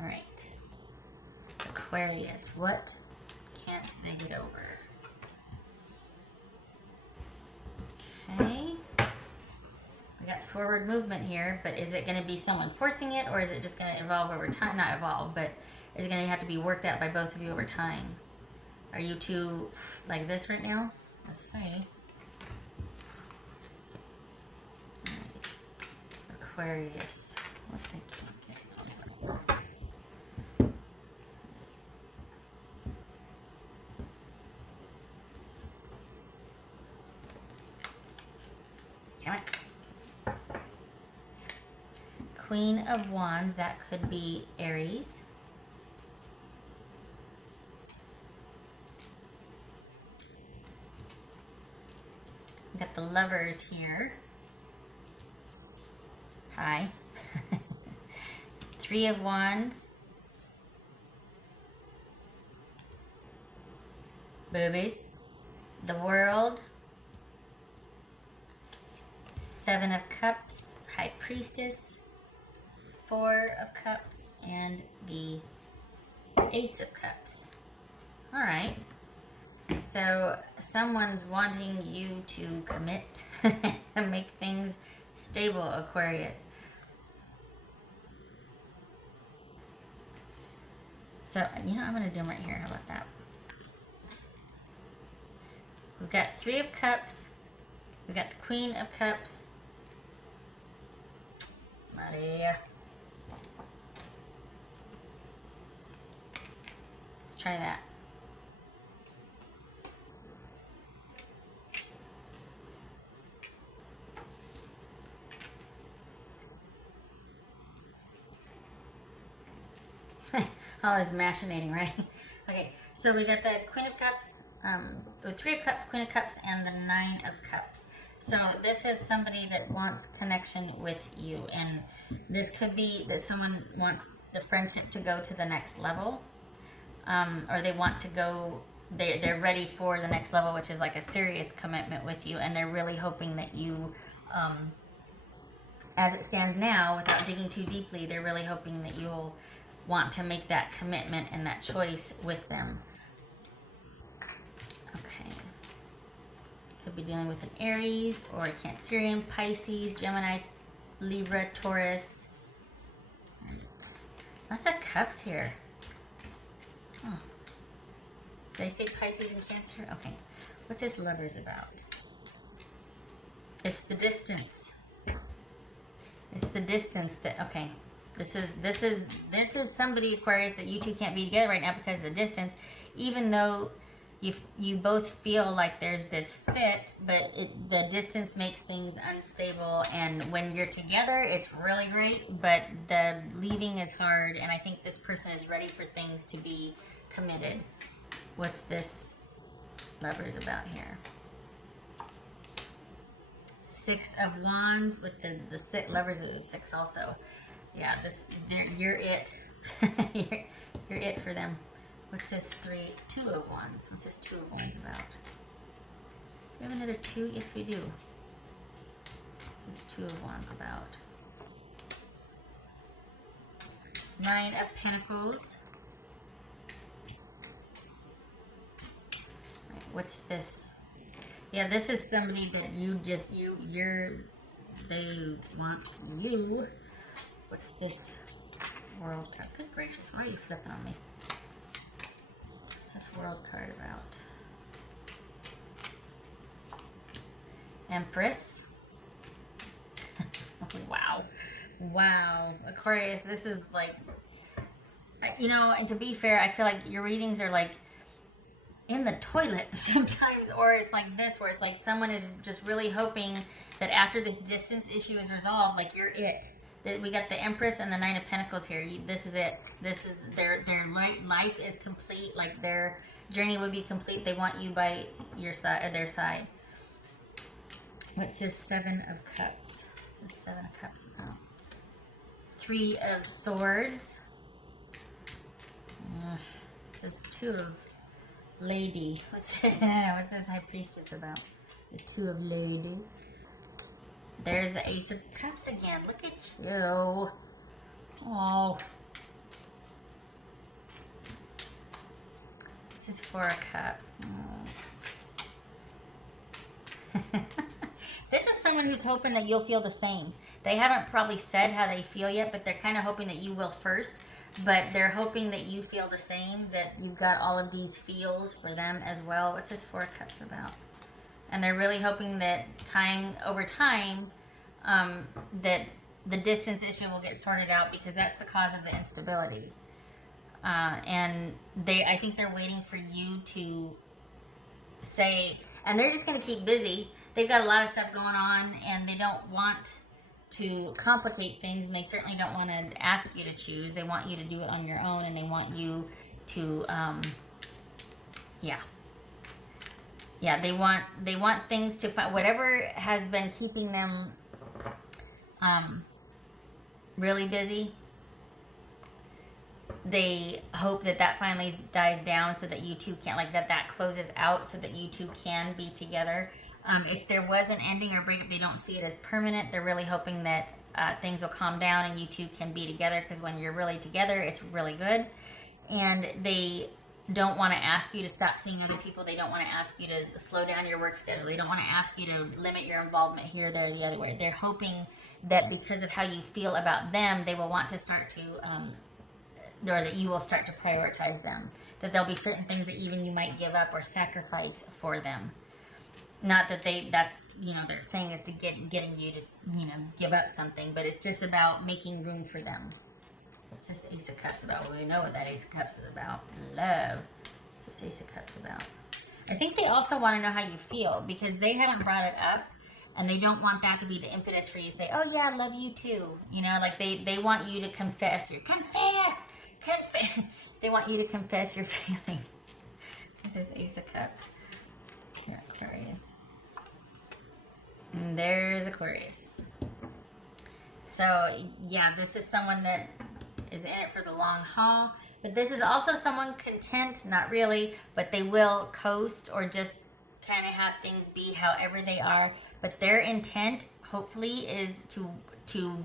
All right. Aquarius, what can't they get over? Okay. We got forward movement here, but is it going to be someone forcing it, or is it just going to evolve over time? Not evolve, but is it going to have to be worked out by both of you over time? Are you two like this right now? Let's see. Right. Aquarius, what they can't get over? Damn it. Queen of Wands, that could be Aries. We got the Lovers here. Hi. Three of Wands. Boobies. The World. Seven of Cups. High Priestess. Four of Cups. And the Ace of Cups. All right. So someone's wanting you to commit and make things stable, Aquarius. So, you know, I'm going to do them right here. How about that? We've got Three of Cups. We've got the Queen of Cups. Maria. Let's try that. All is machinating, right? Okay, so we got the Queen of Cups, the Three of Cups, Queen of Cups, and the Nine of Cups. So this is somebody that wants connection with you, and this could be that someone wants the friendship to go to the next level, or they want to go, they're ready for the next level, which is like a serious commitment with you, and they're really hoping that you, as it stands now, without digging too deeply, they're really hoping that you'll want to make that commitment and that choice with them. Okay. Could be dealing with an Aries or a Cancerian, Pisces, Gemini, Libra, Taurus. Right. Lots of cups here. Huh. Did I say Pisces and Cancer? Okay. What's this Lovers about? It's the distance. It's the distance that, okay. This is somebody, Aquarius, that you two can't be together right now because of the distance, even though you both feel like there's this fit, but the distance makes things unstable, and when you're together, it's really great, but the leaving is hard, and I think this person is ready for things to be committed. What's this Lovers about here? Six of Wands with the six, Lovers is six also. Yeah, you're it. you're it for them. What's this Two of Wands? What's this Two of Wands about? Do we have another two? Yes, we do. What's this Two of Wands about? Nine of Pentacles. Right, what's this? Yeah, this is somebody that they want you. What's this World card? Good gracious, why are you flipping on me? What's this World card about? Empress. Wow. Wow. Aquarius, this is like, you know, and to be fair, I feel like your readings are like in the toilet sometimes, or it's like this, where it's like someone is just really hoping that after this distance issue is resolved, like you're it. We got the Empress and the Nine of Pentacles here. This is it. This is their life is complete. Like their journey would be complete. They want you by your side or their side. What's this Seven of Cups? What's this Seven of Cups about? Three of Swords. This is Two of Lady. What's this High Priestess about? The Two of Lady. There's the Ace of Cups again. Look at you. Oh. This is Four of Cups. This is someone who's hoping that you'll feel the same. They haven't probably said how they feel yet, but they're kind of hoping that you will first. But they're hoping that you feel the same, that you've got all of these feels for them as well. What's this Four of Cups about? And they're really hoping that over time, that the distance issue will get sorted out, because that's the cause of the instability. And I think they're waiting for you to say, and they're just going to keep busy. They've got a lot of stuff going on, and they don't want to complicate things, and they certainly don't want to ask you to choose. They want you to do it on your own, and they want you to, they want things to find, whatever has been keeping them really busy. They hope that finally dies down, so that you two can, like, that closes out, so that you two can be together. If there was an ending or breakup, they don't see it as permanent. They're really hoping that things will calm down and you two can be together, because when you're really together, it's really good. And they don't want to ask you to stop seeing other people. They don't want to ask you to slow down your work schedule. They don't want to ask you to limit your involvement here, there, the other way. They're hoping that because of how you feel about them, they will want to start to, or that you will start to prioritize them. That there'll be certain things that even you might give up or sacrifice for them. Not that that's, their thing is to getting you to, give up something, but it's just about making room for them. What's this Ace of Cups about? Well, we know what that Ace of Cups is about. Love. What's this Ace of Cups about? I think they also want to know how you feel, because they haven't brought it up, and they don't want that to be the impetus for you to say, oh yeah, I love you too. Like they want you to confess they want you to confess your feelings. This is Ace of Cups. Here, Aquarius. And there's Aquarius. So, yeah, this is someone that is in it for the long haul. But this is also someone content, not really, but they will coast or just kind of have things be however they are. But their intent, hopefully, is to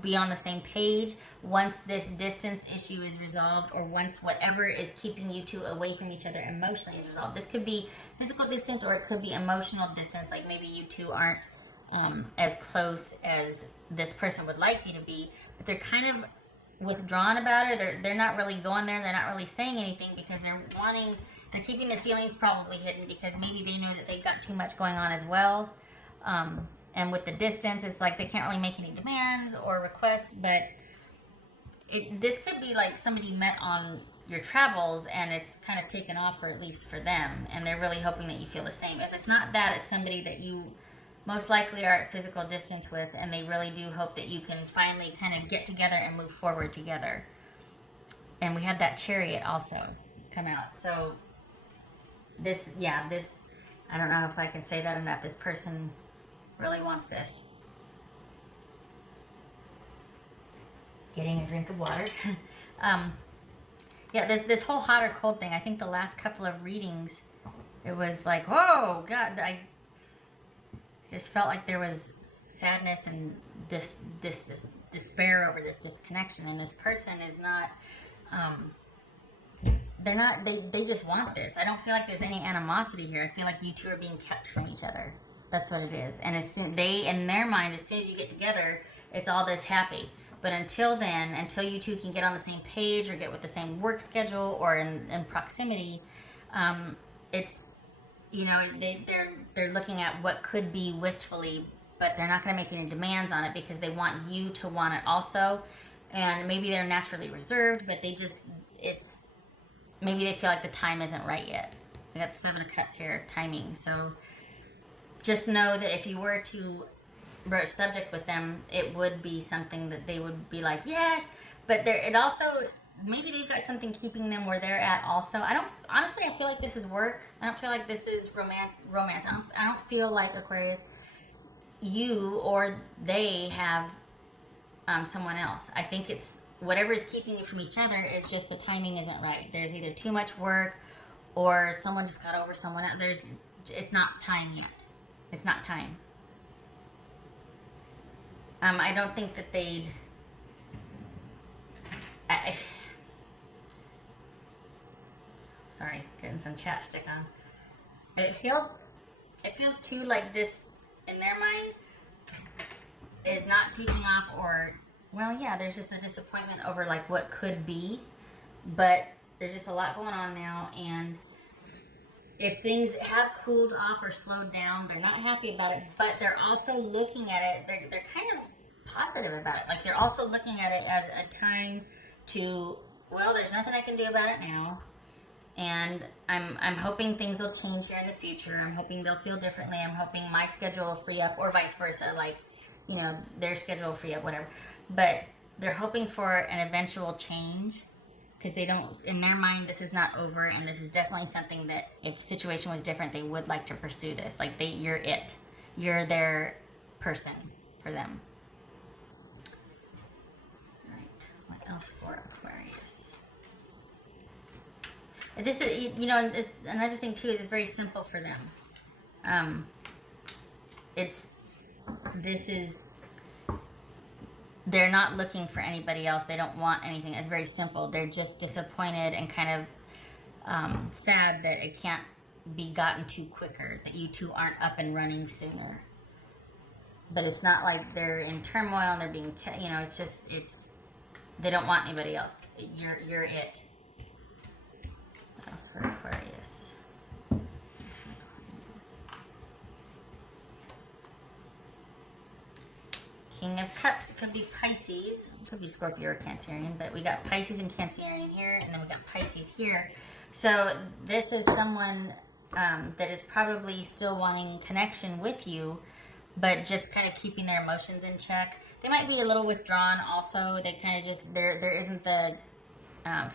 be on the same page once this distance issue is resolved, or once whatever is keeping you two away from each other emotionally is resolved. This could be physical distance, or it could be emotional distance, like maybe you two aren't as close as this person would like you to be, but they're kind of withdrawn about it. They're not really going there. They're not really saying anything, because they're keeping their feelings probably hidden, because maybe they know that they've got too much going on as well. And with the distance, it's like they can't really make any demands or requests, but this could be like somebody met on your travels and it's kind of taken off, or at least for them, and they're really hoping that you feel the same. If it's not that, it's somebody that you most likely are at physical distance with, and they really do hope that you can finally kind of get together and move forward together. And we had that Chariot also come out. So this, I don't know if I can say that enough. This person really wants this. Getting a drink of water. This whole hot or cold thing, I think the last couple of readings, it was like, whoa, God, I just felt like there was sadness and this despair over this disconnection, and this person is not, they just want this. I don't feel like there's any animosity here. I feel like you two are being kept from each other. That's what it is. And in their mind, as soon as you get together, it's all this happy. But until then, until you two can get on the same page or get with the same work schedule or in proximity, it's, they're looking at what could be wistfully, but they're not going to make any demands on it, because they want you to want it also. And maybe they're naturally reserved, but maybe they feel like the time isn't right yet. We got the Seven of Cups here, timing. So just know that if you were to broach subject with them, it would be something that they would be like, yes, but it also, maybe they've got something keeping them where they're at also. Honestly, I feel like this is work. I don't feel like this is romance. I don't feel like, Aquarius, you or they have someone else. I think it's whatever is keeping you from each other is just the timing isn't right. There's either too much work or someone just got over someone else. It's not time yet. It's not time. I don't think that they'd... Sorry, getting some chapstick on. It feels too like this in their mind is not taking off, or, well, yeah, there's just a disappointment over like what could be, but there's just a lot going on now, and if things have cooled off or slowed down, they're not happy about it, but they're also looking at it, they're kind of positive about it. Like, they're also looking at it as a time to, well, there's nothing I can do about it now, and I'm hoping things will change here in the future. I'm hoping they'll feel differently. I'm hoping my schedule will free up, or vice versa, like, you know, their schedule will free up, whatever. But they're hoping for an eventual change, because they don't, in their mind, this is not over, and this is definitely something that if the situation was different, they would like to pursue this. Like, you're it. You're their person for them. All right, what else for Aquarius? This is, you know, another thing too is it's very simple for them. They're not looking for anybody else. They don't want anything. It's very simple. They're just disappointed and kind of sad that it can't be gotten to quicker, that you two aren't up and running sooner. But it's not like they're in turmoil and they're being, you know, it's just, they don't want anybody else. You're it. What else for Aquarius? King of Cups. It could be Pisces. It could be Scorpio or Cancerian, but we got Pisces and Cancerian here, and then we got Pisces here. So this is someone that is probably still wanting connection with you, but just kind of keeping their emotions in check. They might be a little withdrawn also. They kind of just, there isn't the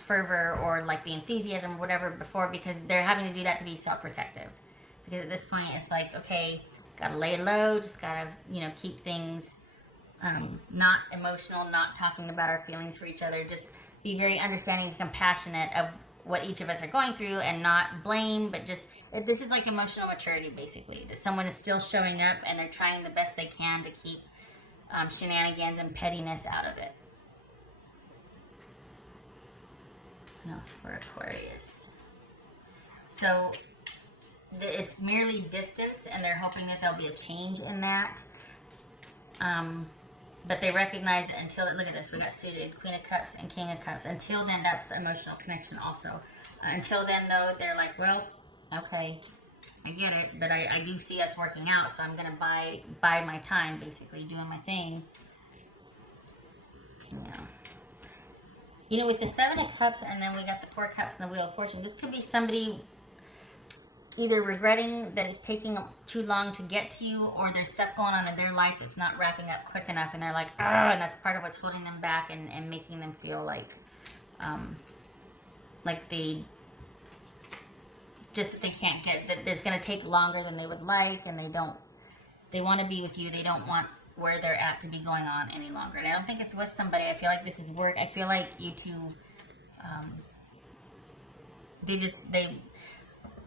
fervor or like the enthusiasm or whatever before, because they're having to do that to be self-protective. Because at this point, it's like, okay, gotta lay low, just gotta, you know, keep things not emotional, not talking about our feelings for each other, just be very understanding and compassionate of what each of us are going through, and not blame, but just, this is like emotional maturity, basically, that someone is still showing up and they're trying the best they can to keep shenanigans and pettiness out of it. What else for Aquarius? So it's merely distance, and they're hoping that there'll be a change in that. But they recognize it until, look at this, we got suited, Queen of Cups and King of Cups. Until then, that's emotional connection also. Until then, though, they're like, well, okay, I get it, but I do see us working out, so I'm going to buy my time, basically, doing my thing. Yeah. You know, with the Seven of Cups, and then we got the Four Cups and the Wheel of Fortune, this could be somebody either regretting that it's taking too long to get to you, or there's stuff going on in their life that's not wrapping up quick enough, and they're like, oh, and that's part of what's holding them back and making them feel like they can't get, that it's going to take longer than they would like, and they want to be with you. They don't want where they're at to be going on any longer. And I don't think it's with somebody. I feel like this is work. I feel like you two,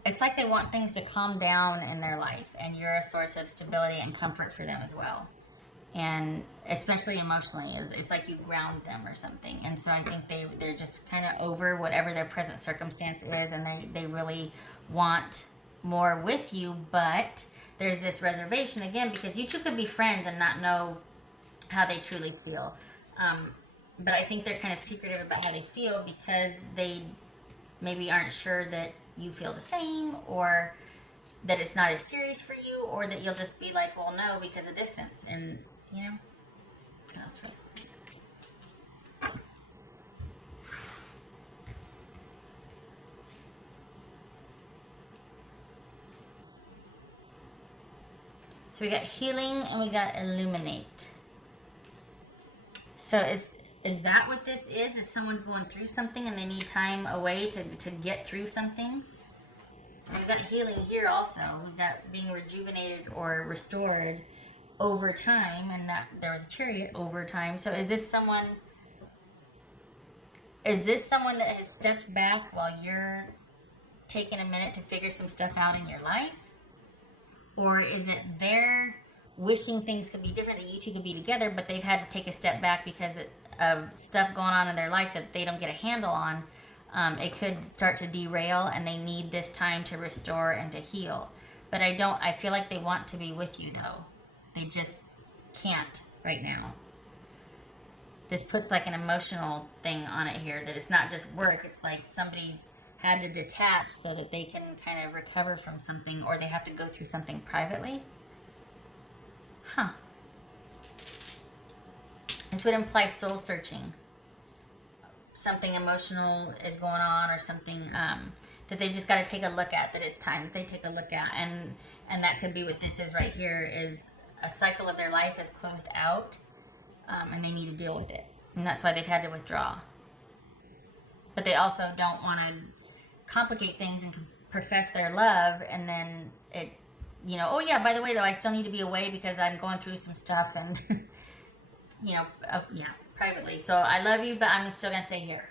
it's like they want things to calm down in their life, and you're a source of stability and comfort for them as well. And especially emotionally, it's like you ground them or something. And so I think they're just kind of over whatever their present circumstance is, and they really want more with you, but there's this reservation again, because you two could be friends and not know how they truly feel. But I think they're kind of secretive about how they feel, because they maybe aren't sure that you feel the same, or that it's not as serious for you, or that you'll just be like, well, no, because of distance. And, you know, that's right. So we got healing and we got illuminate. So is that what this is? Is someone's going through something and they need time away to get through something? We've got healing here also. We've got being rejuvenated or restored over time, and that there was a chariot over time. So is this someone that has stepped back while you're taking a minute to figure some stuff out in your life? Or is it they're wishing things could be different, that you two could be together, but they've had to take a step back because of stuff going on in their life that they don't get a handle on, it could start to derail, and they need this time to restore and to heal. But I feel like they want to be with you, though. They just can't right now. This puts like an emotional thing on it here, that it's not just work. It's like somebody's had to detach so that they can kind of recover from something, or they have to go through something privately. Huh. This would imply soul searching. Something emotional is going on, or something that they've just got to take a look at, that it's time that they take a look at. And that could be what this is right here, is a cycle of their life has closed out, and they need to deal with it. And that's why they've had to withdraw. But they also don't want to complicate things and profess their love, and then it, you know, oh yeah, by the way though, I still need to be away because I'm going through some stuff, and you know, yeah, privately. So I love you, but I'm still gonna stay here.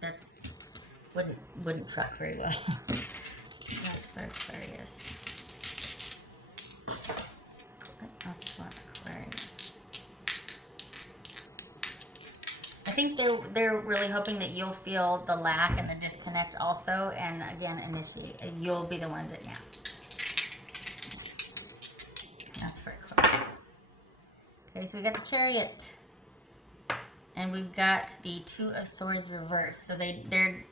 That wouldn't truck very well. That's for Aquarius. What else for Aquarius? I think they're really hoping that you'll feel the lack and the disconnect also, and again, initiate. You'll be the one to, yeah. That's for Aquarius. Okay, so we got the Chariot, and we've got the Two of Swords reversed. So they're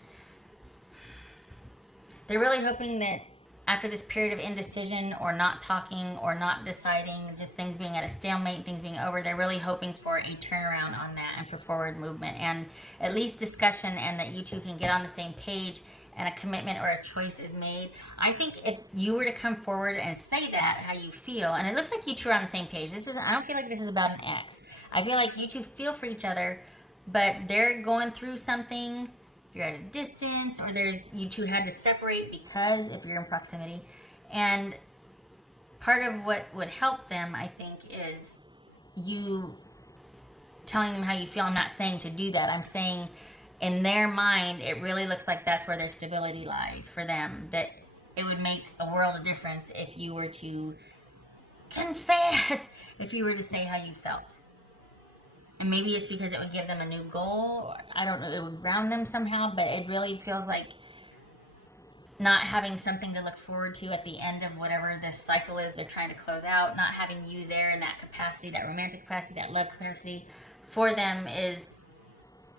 really hoping that after this period of indecision, or not talking, or not deciding, just things being at a stalemate, things being over, they're really hoping for a turnaround on that, and for forward movement, and at least discussion, and that you two can get on the same page, and a commitment or a choice is made. I think if you were to come forward and say that, how you feel, and it looks like you two are on the same page. I don't feel like this is about an ex. I feel like you two feel for each other, but they're going through something. You're at a distance, or you two had to separate because if you're in proximity. And part of what would help them, I think, is you telling them how you feel. I'm not saying to do that. I'm saying in their mind, it really looks like that's where their stability lies for them. That it would make a world of difference if you were to confess, if you were to say how you felt. And maybe it's because it would give them a new goal, or I don't know, it would ground them somehow, but it really feels like not having something to look forward to at the end of whatever this cycle is they're trying to close out, not having you there in that capacity, that romantic capacity, that love capacity, for them is,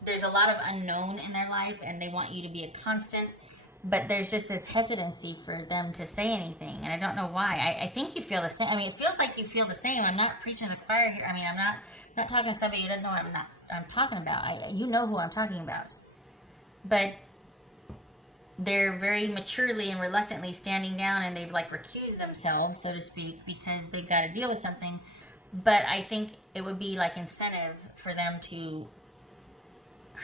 there's a lot of unknown in their life, and they want you to be a constant, but there's just this hesitancy for them to say anything, and I don't know why. I think you feel the same. I mean, it feels like you feel the same. I'm not preaching to the choir here. I mean, I'm not talking to somebody who doesn't know what I'm talking about. You know who I'm talking about. But they're very maturely and reluctantly standing down, and they've like recused themselves, so to speak, because they've got to deal with something. But I think it would be like incentive for them to,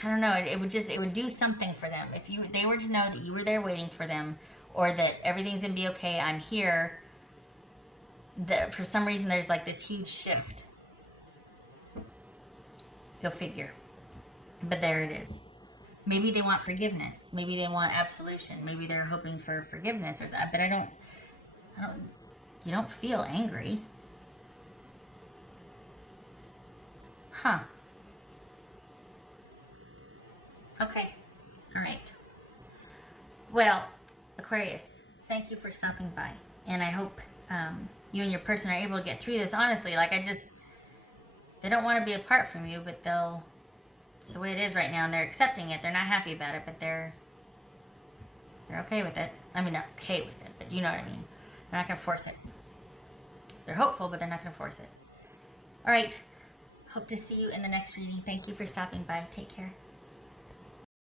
I don't know, it would do something for them. If they were to know that you were there waiting for them, or that everything's going to be okay, I'm here, that for some reason there's like this huge shift. Go figure. But there it is. Maybe they want forgiveness. Maybe they want absolution. Maybe they're hoping for forgiveness or something. But you don't feel angry. Huh. Okay. All right. Well, Aquarius, thank you for stopping by. And I hope you and your person are able to get through this. Honestly, they don't want to be apart from you, but it's the way it is right now, and they're accepting it. They're not happy about it, but they're okay with it. I mean, not okay with it, but you know what I mean. They're not going to force it. They're hopeful, but they're not going to force it. All right. Hope to see you in the next reading. Thank you for stopping by. Take care.